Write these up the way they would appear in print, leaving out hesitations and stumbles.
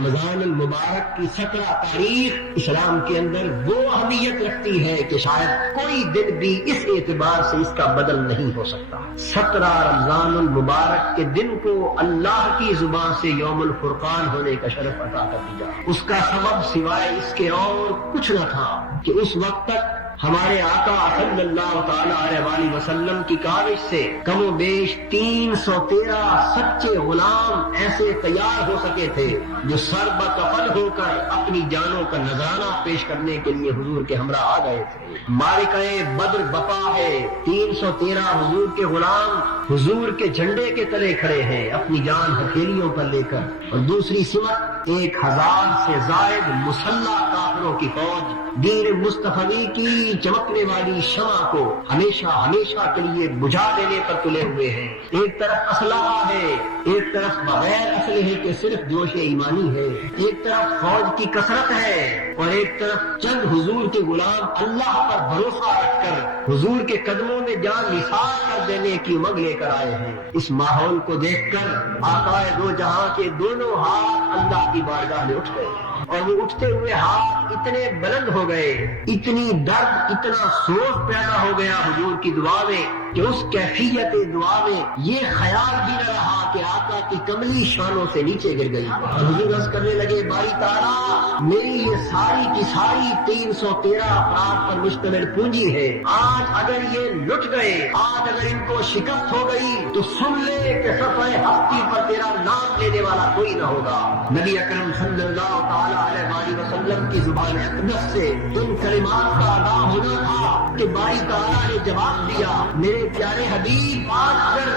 رمضان المبارک کی 17 تاریخ اسلام کے اندر وہ اہمیت رکھتی ہے کہ شاید کوئی دن بھی اس اعتبار سے اس کا بدل نہیں ہو سکتا۔ 17 رمضان المبارک کے دن کو اللہ کی زبان سے یوم الفرقان ہونے کا شرف عطا کر دیا۔ اس کا سبب سوائے اس کے اور کچھ نہ تھا کہ اس وقت تک ہمارے آقا صلی اللہ تعالی علیہ وآلہ وسلم کی کاوش سے کم و بیش 313 سچے غلام ایسے تیار ہو سکے تھے جو سر بکفن ہو کر اپنی جانوں کا نذرانہ پیش کرنے کے لیے حضور کے ہمراہ آ گئے تھے۔ معرکہ بدر بپا ہے، 313 حضور کے غلام حضور کے جھنڈے کے تلے کھڑے ہیں اپنی جان ہتھیلیوں پر لے کر، اور دوسری سمت 1000 سے زائد مسلح کافروں کی فوج دین مصطفی کی چمکنے والی شمع کو ہمیشہ ہمیشہ کے لیے بجھا دینے پر تلے ہوئے ہیں۔ ایک طرف اسلحہ ہے، ایک طرف بغیر اسلحے کے صرف جوش ایمانی ہے، ایک طرف فوج کی کثرت ہے اور ایک طرف چند حضور کے غلام اللہ پر بھروسہ رکھ کر حضور کے قدموں میں جان نثار کر دینے کی امنگ لے کر آئے ہیں۔ اس ماحول کو دیکھ کر آقا دو جہاں کے دونوں ہاتھ اللہ کی بارگاہ میں اٹھ گئے، اور وہ اٹھتے ہوئے ہاتھ اتنے بلند ہو گئے، اتنی درد اتنا سوز پیدا ہو گیا حضور کی دعا میں کہ اس کیفیت دعا میں یہ خیال بھی نہ رہا کہ آقا کی کملی شانوں سے نیچے گر گئی، اور حضور عرض کرنے لگے باری تعالیٰ میری یہ ساری کی ساری 313 افراد پر مشتمل پونجی ہے، آج اگر یہ لٹ گئے، آج اگر ان کو شکست ہو گئی تو سن لے کہ صفحہ ہستی پر تیرا نام لینے والا کوئی نہ ہوگا۔ نبی اکرم صلی اللہ تعالی علیہ وآلہ وسلم کی زبان اقدس سے ان کلمات کا ادا ہونا تھا کہ باری تعالیٰ نے جواب دیا میرے پیارے حبیب آج اگر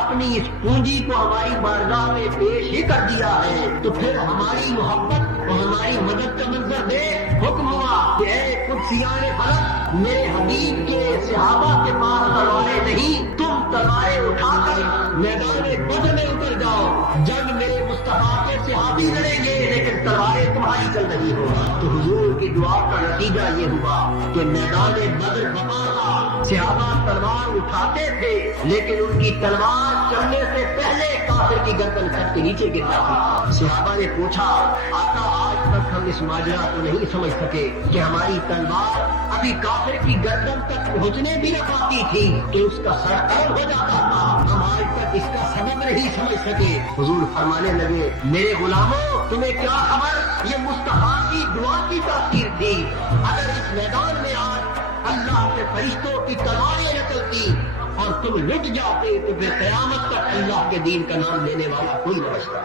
اپنی اس پونجی کو ہماری بارگاہ میں پیش ہی کر دیا ہے تو پھر ہماری محبت اور ہماری مدد کا منظر دے۔ حکم ہوا کہ اے قدسیان فلک میرے حبیب کے صحابہ کے پاس تلواریں نہیں، تم تلواریں اٹھا کر میدان بدر میں اتر جاؤ، جنگ میرے مصطفیٰ کے صحابی لڑیں گے لیکن تلواریں تمہاری چل رہی ہو۔ تو حضور کی دعا کا نتیجہ یہ ہوا کہ میدان بدر بپا کا صحابہ تلوار اٹھاتے تھے لیکن ان کی تلوار چلنے سے پہلے کافر کی گردن کٹ کے نیچے گر جاتی۔ صحابہ نے پوچھا آقا آج تک ہم اس ماجرا کو نہیں سمجھ سکے کہ ہماری تلوار ابھی کافر کی گردن تک پہنچنے بھی نہ پاتی تھی کہ اس کا سر قلم ہو جاتا تھا، ہم آج تک اس کا سبب نہیں سمجھ سکے۔ حضور فرمانے لگے میرے غلاموں تمہیں کیا خبر، یہ مصطفیٰ کی دعا کی تاثیر تھی، اگر اس میدان میں آج اللہ کے فرشتوں کی تلواریں نکلتی اور تم لٹ جاتے تو پھر قیامت تک اللہ کے دین کا نام لینے والا کوئی نہ بچتا۔